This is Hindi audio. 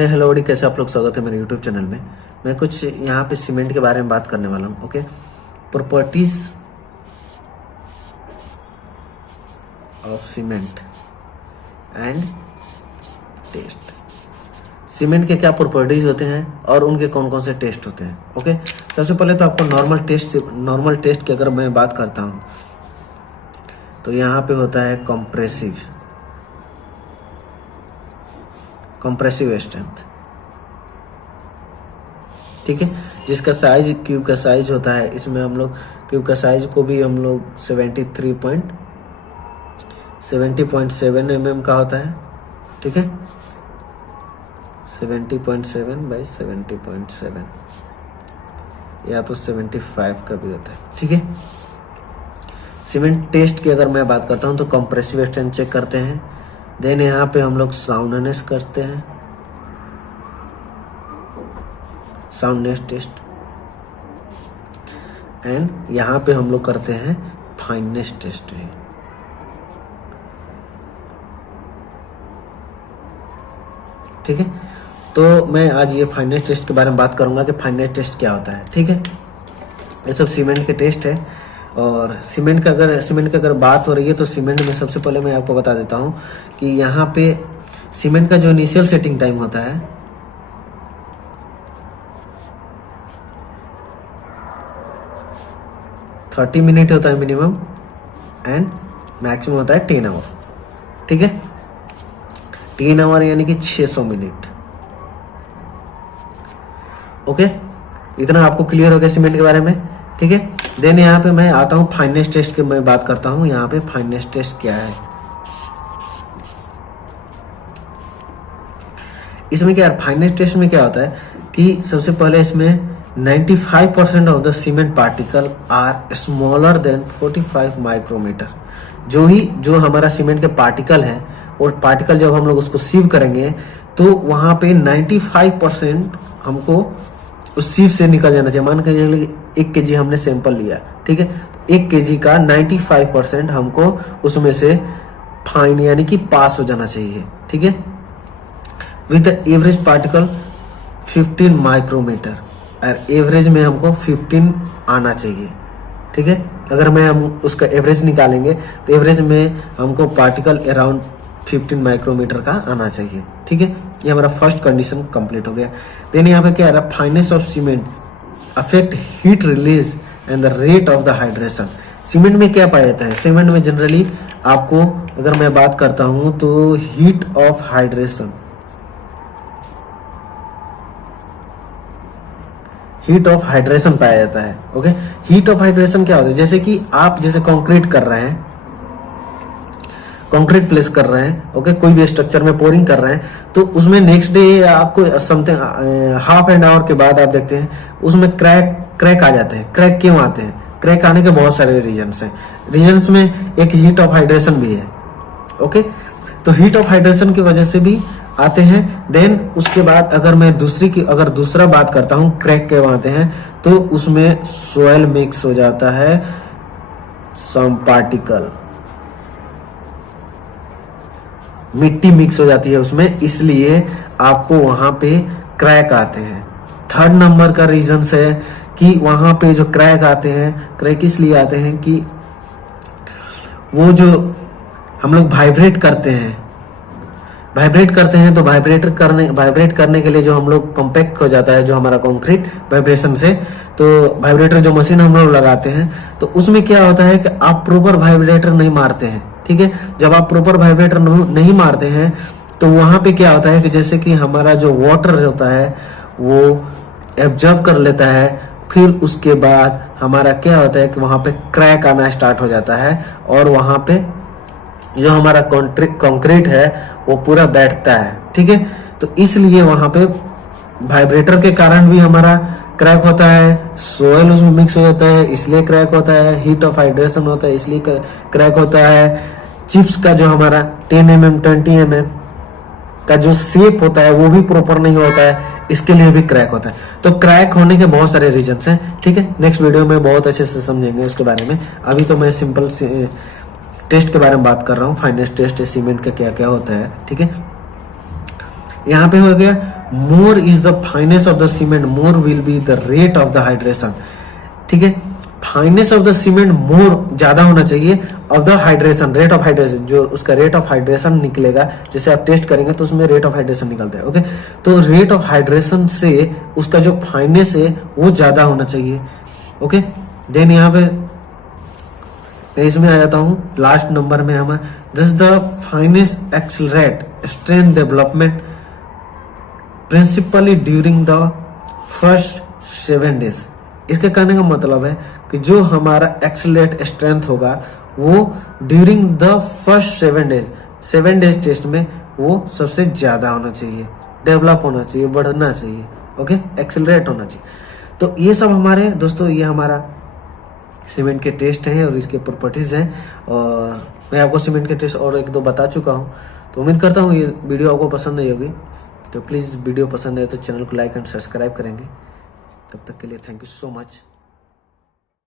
हेलो बड़ी, कैसे आप लोग? स्वागत है मेरे यूट्यूब चैनल में। मैं कुछ यहाँ पे सीमेंट के बारे में बात करने वाला हूँ। Okay, properties of cement and test. Cement के क्या प्रॉपर्टीज होते हैं और उनके कौन कौन से टेस्ट होते हैं। ओके, सबसे पहले तो आपको नॉर्मल टेस्ट की अगर मैं बात करता हूँ तो यहाँ पे होता है कंप्रेसिव स्ट्रेंथ। ठीक है, जिसका साइज क्यूब का साइज होता है, इसमें हम लोग क्यूब का साइज को भी हम लोग 70.7 mm का होता है। ठीक है, 70.7 बाई 70.7 या तो 75 का भी होता है। ठीक है, सीमेंट टेस्ट की अगर मैं बात करता हूँ तो कंप्रेसिव स्ट्रेंथ चेक करते हैं, देन यहाँ पे हम लोग साउंडनेस करते हैं, साउंडनेस टेस्ट, एंड यहाँ पे हम लोग करते हैं फाइननेस टेस्ट भी। ठीक है, तो मैं आज ये फाइननेस टेस्ट के बारे में बात करूंगा कि फाइननेस टेस्ट क्या होता है। ठीक है, ये सब सीमेंट के टेस्ट है। और सीमेंट की अगर बात हो रही है तो सीमेंट में सबसे पहले मैं आपको बता देता हूँ कि यहाँ पे सीमेंट का जो इनिशियल सेटिंग टाइम होता है 30 मिनट होता है मिनिमम, एंड मैक्सिमम होता है 10 आवर। ठीक है, 10 आवर यानी कि 600 मिनट। ओके, इतना आपको क्लियर हो गया सीमेंट के बारे में। ठीक है, देन यहाँ पे मैं आता हूँ फाइननेस टेस्ट की मैं बात करता हूँ। यहाँ पे फाइननेस टेस्ट क्या है, इसमें क्या फाइननेस टेस्ट में क्या होता है कि सबसे पहले इसमें 95% of the cement particle are smaller than 45 micrometre. जो हमारा सीमेंट के पार्टिकल है, और पार्टिकल जब हम लोग उसको सीव करेंगे तो वहां पे 95% हमको उस सीव से निकल जाना चाहिए। मान के चलिए 1 kg हमने सैंपल लिया, ठीक है, 1 kg का 95% हमको उसमें से फाइन यानी कि पास हो जाना चाहिए। ठीक है, with the average particle 15 micrometre, और एवरेज में हमको 15 आना चाहिए। ठीक है, अगर हम उसका एवरेज निकालेंगे तो एवरेज में हमको पार्टिकल अराउंड 15 माइक्रोमीटर का आना चाहिए। ठीक है, ये हमारा फर्स्ट कंडीशन कंप्लीट हो गया। देन यहाँ पे क्या आ रहा है, fineness of cement affect heat release and the rate of the hydration. Cement में क्या पाया जाता है, सीमेंट में जनरली आपको अगर मैं बात करता हूँ तो हीट ऑफ हाइड्रेशन पाया जाता है। ओके, हीट ऑफ हाइड्रेशन क्या होता है, जैसे कि आप जैसे कंक्रीट प्लेस कर रहे हैं, ओके, कोई भी स्ट्रक्चर में पोरिंग कर रहे हैं, तो उसमें नेक्स्ट डे आपको समथिंग हाफ एन आवर के बाद आप देखते हैं उसमें क्रैक आ जाते हैं। क्रैक क्यों आते हैं? क्रैक आने के बहुत सारे रीजन्स हैं। रीजन्स में एक हीट ऑफ हाइड्रेशन भी है। ओके, तो हीट ऑफ हाइड्रेशन की वजह से भी आते हैं। देन उसके बाद अगर मैं दूसरा बात करता हूँ क्रैक क्यों आते हैं, तो उसमें सोयल मिक्स हो जाता है, सम पार्टिकल मिट्टी मिक्स हो जाती है उसमें, इसलिए आपको वहां पे क्रैक आते हैं। थर्ड नंबर का रीजन है कि वहां पे जो क्रैक आते हैं, क्रैक इसलिए आते हैं कि वो जो हम लोग वाइब्रेट करते हैं तो वाइब्रेट करने के लिए जो हम लोग कॉम्पैक्ट हो जाता है जो हमारा कंक्रीट वाइब्रेशन से, तो वाइब्रेटर जो मशीन हम लोग लगाते हैं तो उसमें क्या होता है कि आप प्रॉपर वाइब्रेटर नहीं मारते हैं। ठीक है, जब आप प्रॉपर वाइब्रेटर नहीं मारते हैं तो वहां पे क्या होता है कि जैसे कि हमारा जो वाटर होता है वो एब्जॉर्ब कर लेता है, फिर उसके बाद हमारा क्या होता है कि वहां पे क्रैक आना स्टार्ट हो जाता है, और वहां पे जो हमारा कंक्रीट है वो पूरा बैठता है। ठीक है, तो इसलिए वहां पे वाइब्रेटर के कारण भी हमारा क्रैक होता है, सोयल उसमें मिक्स हो जाता है इसलिए क्रैक होता है, हीट ऑफ हाइड्रेशन होता है इसलिए क्रैक होता है, चिप्स का जो हमारा 10 mm 20 mm का जो शेप होता है वो भी प्रॉपर नहीं होता है, इसके लिए भी क्रैक होता है। तो क्रैक होने के बहुत सारे रीजंस हैं। ठीक है, नेक्स्ट वीडियो में बहुत अच्छे से समझेंगे उसके बारे में। अभी तो मैं सिंपल टेस्ट के बारे में बात कर रहा हूँ, फाइननेस टेस्ट सीमेंट का क्या क्या होता है। ठीक है, यहाँ पे हो गया more is the finance of the cement, more will be the rate of the hydration. ठीक है, फाइनेस ऑफ द सीमेंट मोर ज्यादा होना चाहिए of the hydration, rate of hydration, जो उसका रेट ऑफ हाइड्रेशन निकलेगा, जैसे आप टेस्ट करेंगे तो उसमें रेट ऑफ हाइड्रेशन निकलता है। ओके, तो रेट ऑफ हाइड्रेशन से उसका जो फाइनेस है वो ज्यादा होना चाहिए। ओके, देन यहाँ पे मैं इसमें आ जाता हूँ लास्ट नंबर में हमारा, this the finance accelerate strength development principally during the first 7 days. इसके कहने का मतलब है कि जो हमारा एक्सेलरेट स्ट्रेंथ होगा वो during the first 7 days test में वो सबसे ज्यादा होना चाहिए, डेवलप होना चाहिए, बढ़ना चाहिए। ओके, एक्सेलरेट होना चाहिए। तो ये सब हमारे दोस्तों, ये हमारा सीमेंट के टेस्ट हैं और इसके प्रॉपर्टीज हैं, और मैं आपको सीमेंट के टेस्ट और 1-2 बता चुका हूँ। तो उम्मीद करता हूँ ये वीडियो आपको पसंद आई होगी। तो प्लीज़ वीडियो पसंद आए तो चैनल को लाइक एंड सब्सक्राइब करेंगे। तब तक के लिए थैंक यू सो मच।